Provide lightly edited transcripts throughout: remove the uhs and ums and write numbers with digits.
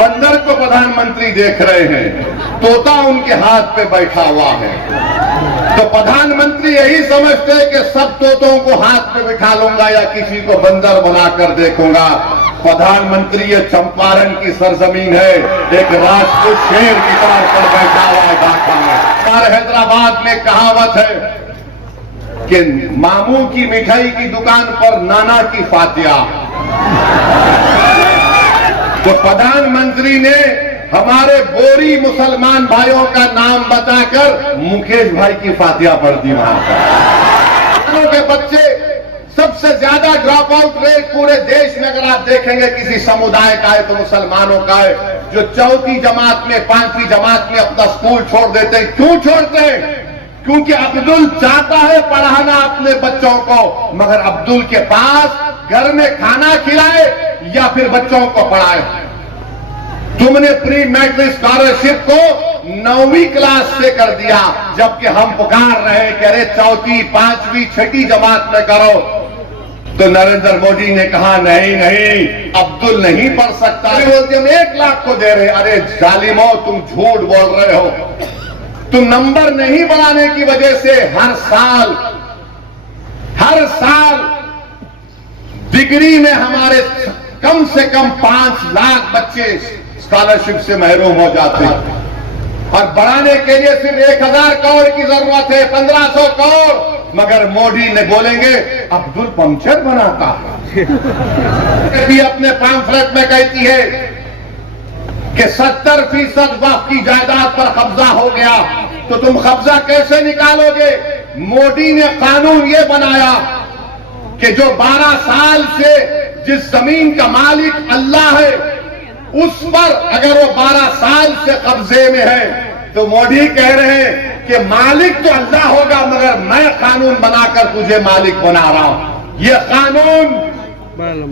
बंदर को प्रधानमंत्री देख रहे हैं, तोता उनके हाथ पे बैठा हुआ है। तो प्रधानमंत्री यही समझते हैं कि सब तोतों को हाथ पे बिठा लूंगा या किसी को बंदर बनाकर देखूंगा। प्रधानमंत्री ये चंपारण की सरजमीन है, एक राष्ट्रीय शेर की तौर पर बैठा हुआ है ढाका में। हमारे हैदराबाद में कहावत है कि मामू की मिठाई की दुकान पर नाना की फातिया। तो प्रधानमंत्री ने हमारे बोरी मुसलमान भाइयों का नाम बताकर मुकेश भाई की फातिया पढ़ दी। वहां पर के बच्चे सबसे ज्यादा ड्रॉप आउट रेट पूरे देश में अगर आप देखेंगे किसी समुदाय का है तो मुसलमानों का है, जो चौथी जमात में 5वीं जमात में अपना स्कूल छोड़ देते हैं। क्यों छोड़ते हैं? क्योंकि अब्दुल चाहता है पढ़ाना अपने बच्चों को, मगर अब्दुल के पास घर में खाना खिलाए या फिर बच्चों को पढ़ाए। तुमने प्री मैट्रिक स्कॉलरशिप को 9वीं क्लास से कर दिया, जबकि हम पुकार रहे कि अरे 4वीं 5वीं 6ठी जमात में करो। तो नरेंद्र मोदी ने कहा नहीं नहीं, अब्दुल नहीं पढ़ सकता। बोलते हम 1 लाख को दे रहे। अरे जालिमो, तुम झूठ बोल रहे हो। तुम नंबर नहीं बढ़ाने की वजह से हर साल डिग्री में हमारे कम से कम 5 लाख बच्चे स्कॉलरशिप से महरूम हो जाते हैं। और बढ़ाने के लिए सिर्फ 1000 करोड़ की जरूरत है, 1500 करोड़। मगर मोदी ने बोलेंगे अब्दुल पंक्चर बनाता है। भी अपने पैम्फलेट में कहती है कि 70% वक्फ की जायदाद पर कब्जा हो गया। तो तुम कब्जा कैसे निकालोगे? मोदी ने कानून ये बनाया कि जो 12 साल से जिस जमीन का मालिक अल्लाह है, उस पर अगर वो 12 साल से कब्जे में है तो मोदी कह रहे हैं कि मालिक तो अल्लाह होगा, मगर मैं कानून बनाकर तुझे मालिक बना रहा हूं। ये कानून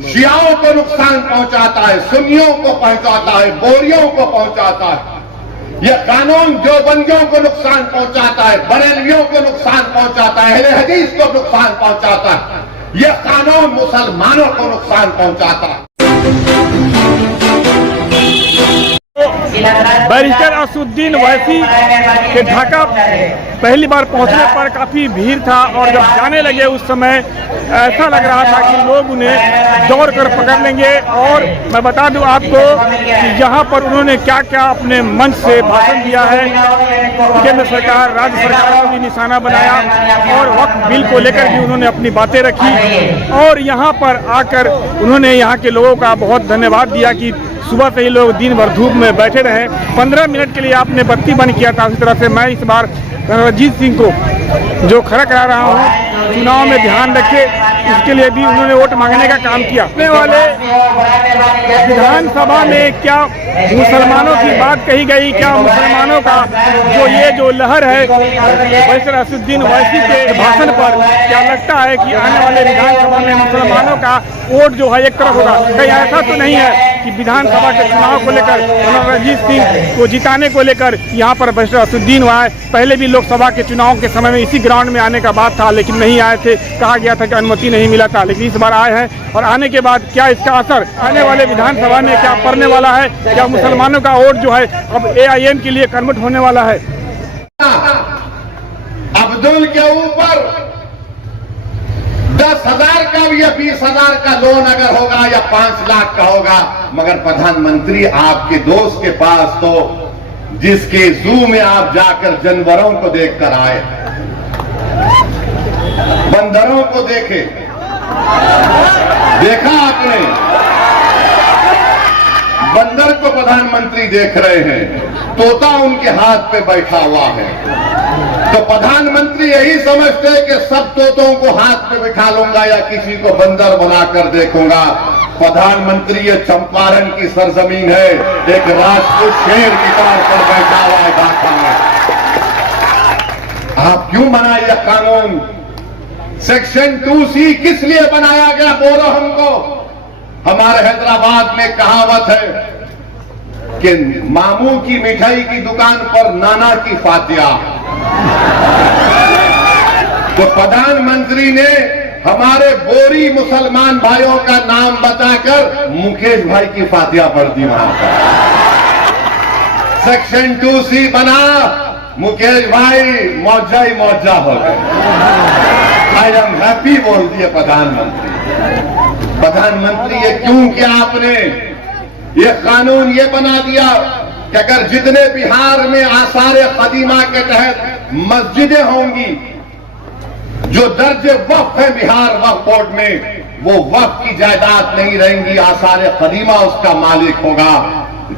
शियाओं को नुकसान पहुंचाता है, सुन्नियों को पहुंचाता है, बोरियों को पहुंचाता है। यह कानून देवबंदियों को नुकसान पहुंचाता है, बरेलवियों को नुकसान पहुंचाता है, अहले हदीस को नुकसान पहुंचाता है। यह कानून मुसलमानों को नुकसान पहुंचाता है। बैरिस्टर असदुद्दीन ओवैसी के ढाका पहली बार पहुंचने पर काफ़ी भीड़ था और जब जाने लगे उस समय ऐसा लग रहा था कि लोग उन्हें दौड़ कर पकड़ लेंगे। और मैं बता दूं आपको कि यहाँ पर उन्होंने क्या क्या अपने मंच से भाषण दिया है। केंद्र सरकार, राज्य सरकार को भी निशाना बनाया और वक्फ बिल को लेकर भी उन्होंने अपनी बातें रखी। और यहाँ पर आकर उन्होंने यहाँ के लोगों का बहुत धन्यवाद दिया कि सुबह से ही लोग दिन भर धूप में बैठे रहे। 15 मिनट के लिए आपने बत्ती बंद किया था। उसी तरह से मैं इस बार रणजीत सिंह को जो खड़ा करा रहा हूँ, चुनाव में ध्यान रखे, इसके लिए भी उन्होंने वोट मांगने का काम किया। आने वाले विधानसभा में क्या मुसलमानों की बात कही गई? क्या मुसलमानों का जो लहर है बैरिस्टर असदुद्दीन ओवैसी के भाषण पर, क्या लगता है कि आने वाले विधानसभा में मुसलमानों का वोट जो है एक तरफ होगा? कहीं ऐसा तो नहीं है कि विधानसभा के चुनाव को लेकर रणजीत सिंह को जिताने को लेकर यहाँ पर बैरिस्टर असदुद्दीन आए? पहले भी लोकसभा के चुनाव के समय में इसी ग्राउंड में आने का बात था, लेकिन नहीं आए थे, कहा गया था कि अनुमति नहीं मिला था। लेकिन इस बार आए हैं और आने के बाद क्या इसका असर आने वाले विधानसभा में क्या पड़ने वाला है? क्या मुसलमानों का वोट जो है अब AIM के लिए कन्वर्ट होने वाला है? अब्दुल के ऊपर 10,000 का या 20,000 का लोन अगर होगा या 5 लाख का होगा, मगर प्रधानमंत्री आपके दोस्त के पास तो जिसके जू में आप जाकर जानवरों को देखकर आए, बंदरों को देखे, देखा आपने? बंदर को प्रधानमंत्री देख रहे हैं, तोता उनके हाथ पे बैठा हुआ है। तो प्रधानमंत्री यही समझते हैं कि सब तोतों को हाथ पे बिठा लूंगा या किसी को बंदर बनाकर देखूंगा। प्रधानमंत्री ये चंपारण की सरजमीन है, एक राष्ट्रीय शेर की तौर पर बैठा हुआ है ढाका में। आप क्यों बनाए यह कानून? सेक्शन 2C किस लिए बनाया गया? बोलो हमको। हमारे हैदराबाद में कहावत है कि मामू की मिठाई की दुकान पर नाना की फातिया। तो प्रधानमंत्री ने हमारे बोरी मुसलमान भाइयों का नाम बताकर मुकेश भाई की फातिया पढ़ दी वहां पर। सेक्शन 2C बना, मुकेश भाई मौजा ही मौजा हो गए। आई एम हैप्पी बोल दिए प्रधानमंत्री। प्रधानमंत्री ये क्यों किया आपने? ये कानून ये बना दिया कि अगर जितने बिहार में आसार कदीमा के तहत मस्जिदें होंगी, जो दर्जे वक्फ है बिहार वक्फ बोर्ड में, वो वक्फ की जायदाद नहीं रहेंगी, आसार कदीमा उसका मालिक होगा।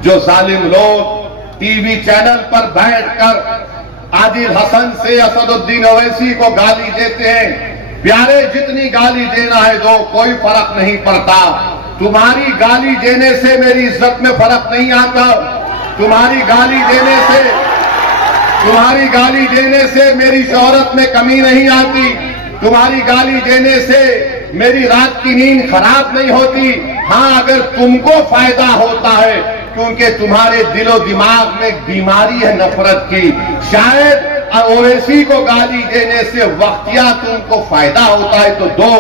जो जालिम लोग टीवी चैनल पर बैठकर आदिल हसन से असदुद्दीन ओवैसी को गाली देते हैं, प्यारे जितनी गाली देना है दो, कोई फर्क नहीं पड़ता। तुम्हारी गाली देने से मेरी इज्जत में फर्क नहीं आता। तुम्हारी गाली देने से मेरी शोहरत में कमी नहीं आती। तुम्हारी गाली देने से मेरी रात की नींद खराब नहीं होती। हाँ, अगर तुमको फायदा होता है, क्योंकि तुम्हारे दिलो दिमाग में एक बीमारी है नफरत की, शायद ओवैसी को गाली देने से वक्तिया तुमको फायदा होता है तो दो,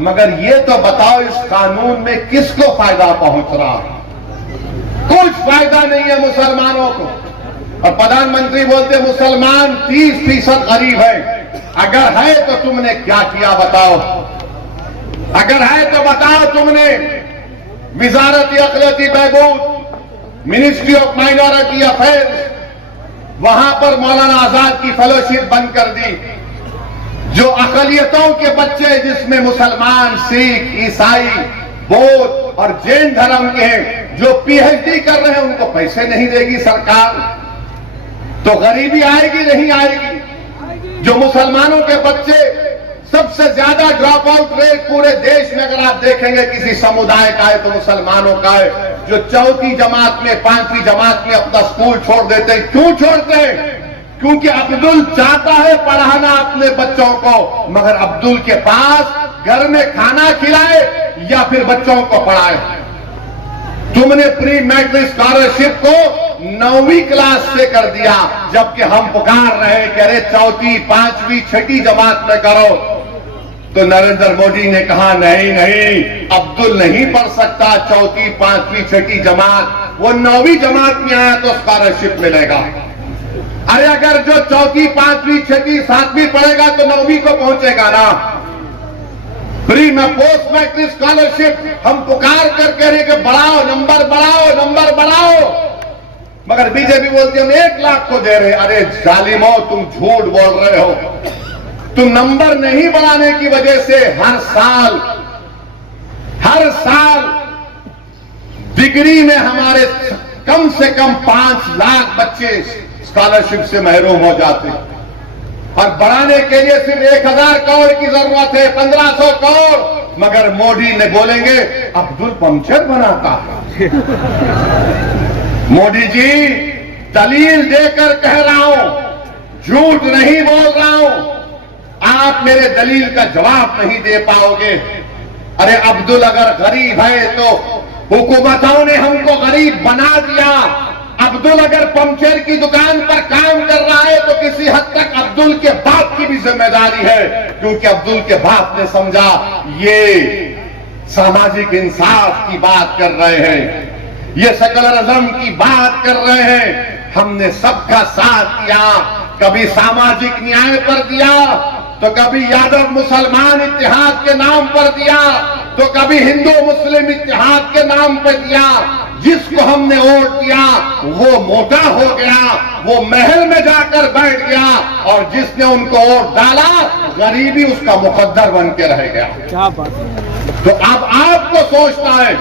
मगर ये तो बताओ इस कानून में किसको फायदा पहुंच रहा है? कुछ फायदा नहीं है मुसलमानों को। और प्रधानमंत्री बोलते मुसलमान 30% गरीब है। अगर है तो तुमने क्या किया बताओ? अगर है तो बताओ तुमने विजारत अक़लियती बहबूद, मिनिस्ट्री ऑफ माइनॉरिटी अफेयर्स, वहां पर मौलाना आजाद की फेलोशिप बंद कर दी। जो अक़लियतों के बच्चे जिसमें मुसलमान, सिख, ईसाई, बौद्ध और जैन धर्म के हैं, जो पीएचडी कर रहे हैं, उनको पैसे नहीं देगी सरकार, तो गरीबी आएगी नहीं आएगी? जो मुसलमानों के बच्चे, सबसे ज्यादा ड्रॉप आउट रेट पूरे देश में अगर आप देखेंगे किसी समुदाय का है तो मुसलमानों का है। जो चौथी जमात में, 5वीं जमात में अपना स्कूल छोड़ देते हैं। क्यों छोड़ते हैं? क्योंकि अब्दुल चाहता है पढ़ाना अपने बच्चों को, मगर अब्दुल के पास घर में खाना खिलाए या फिर बच्चों को पढ़ाए। तुमने प्री मैट्रिक स्कॉलरशिप को 9वीं क्लास से कर दिया, जबकि हम पुकार रहे कि अरे 4वीं, 5वीं, 6ठी जमात में करो। तो नरेंद्र मोदी ने कहा नहीं नहीं, अब्दुल नहीं पढ़ सकता 4वीं, 5वीं, 6ठी जमात, वो 9वीं जमात में आया तो स्कॉलरशिप मिलेगा। अरे अगर जो 4वीं, 5वीं, 6ठी, 7वीं पढ़ेगा तो 9वीं को पहुंचेगा ना। प्री में पोस्ट मैट्रिक स्कॉलरशिप हम पुकार कर कह रहे कि बढ़ाओ, नंबर बढ़ाओ, नंबर बढ़ाओ, मगर बीजेपी बोलती है हम 1 लाख को दे रहे। अरे जालिमो, तुम झूठ बोल रहे हो। तुम नंबर नहीं बढ़ाने की वजह से हर साल डिग्री में हमारे कम से कम 5 लाख बच्चे स्कॉलरशिप से महरूम हो जाते हैं। और बढ़ाने के लिए सिर्फ 1000 करोड़ की जरूरत है, 1500 करोड़, मगर मोदी ने बोलेंगे अब्दुल पंक्चर बनाता है। मोदी जी, दलील देकर कह रहा हूं, झूठ नहीं बोल रहा हूं। आप मेरे दलील का जवाब नहीं दे पाओगे। अरे अब्दुल अगर गरीब है तो हुकूमतों ने हमको गरीब बना दिया। अब्दुल अगर पंक्चर की दुकान पर काम कर रहा है तो किसी हद तक अब्दुल के बाप की भी जिम्मेदारी है, क्योंकि अब्दुल के बाप ने समझा ये सामाजिक इंसाफ की बात कर रहे हैं, ये सेकुलरिज्म की बात कर रहे हैं। हमने सबका साथ दिया, कभी सामाजिक न्याय पर दिया, तो कभी यादव मुसलमान इत्तेहाद के नाम पर दिया, तो कभी हिंदू मुस्लिम इत्तेहाद के नाम पर दिया। जिसको हमने वोट दिया वो मोटा हो गया, वो महल में जाकर बैठ गया, और जिसने उनको वोट डाला गरीबी उसका मुकद्दर बन के रह गया। क्या बात है। तो अब आपको सोचना है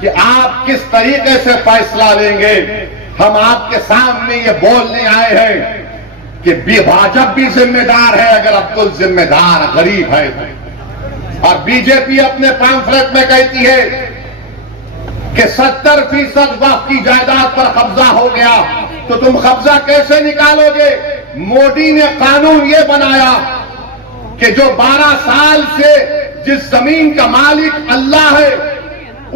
कि आप किस तरीके से फैसला लेंगे। हम आपके सामने ये बोलने आए हैं कि भाजपा भी जिम्मेदार है अगर अब्दुल जिम्मेदार गरीब है। और बीजेपी अपने पैम्फलेट में कहती है कि 70% वक्फ की जायदाद पर कब्जा हो गया, तो तुम कब्जा कैसे निकालोगे? मोदी ने कानून ये बनाया कि जो 12 साल से जिस जमीन का मालिक अल्लाह है,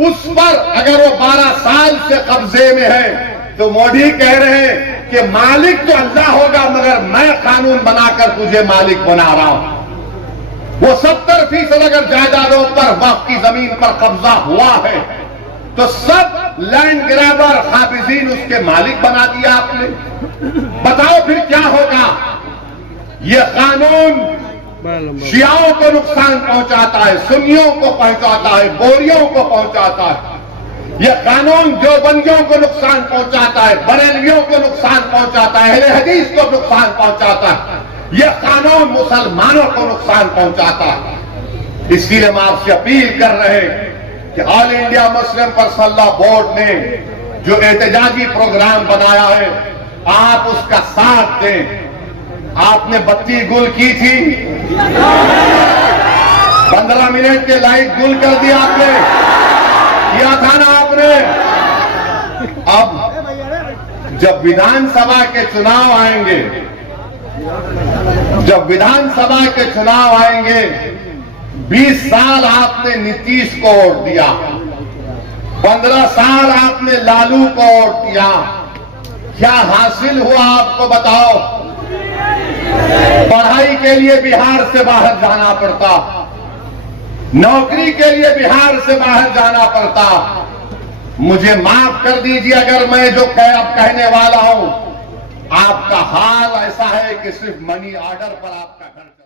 उस पर अगर वो 12 साल से कब्जे में है, तो मोदी कह रहे हैं कि मालिक तो अल्लाह होगा, मगर मैं कानून बनाकर तुझे मालिक बना रहा हूं। वो 70% अगर जायदादों पर वक्फ की जमीन पर कब्जा हुआ है, तो सब लैंड ग्रैबर हाफिजीन उसके मालिक बना दिया आपने। बताओ फिर क्या होगा? ये कानून शियाओं को नुकसान पहुंचाता है, सुन्नियों को पहुंचाता है, बोरियों को पहुंचाता है। यह कानून देवबंदियों को नुकसान पहुंचाता है, बरेलवियों को नुकसान पहुंचाता है, अहले हदीस को नुकसान पहुंचाता है। यह कानून मुसलमानों को नुकसान पहुंचाता है। इसलिए हम आपसे अपील कर रहे हैं कि all India Muslim personal law board ने जो एहतजाजी प्रोग्राम बनाया है, आप उसका साथ दें। आपने बत्ती गुल की थी, 15 मिनट के लाइट गुल कर दिया आपने, किया था ना आपने। अब जब विधानसभा के चुनाव आएंगे, जब विधानसभा के चुनाव आएंगे, 20 साल आपने नीतीश को वोट दिया, 15 साल आपने लालू को वोट दिया। क्या हासिल हुआ आपको बताओ? पढ़ाई के लिए बिहार से बाहर जाना पड़ता, नौकरी के लिए बिहार से बाहर जाना पड़ता। मुझे माफ कर दीजिए अगर मैं जो अब कहने वाला हूं, आपका हाल ऐसा है कि सिर्फ मनी ऑर्डर पर आपका घर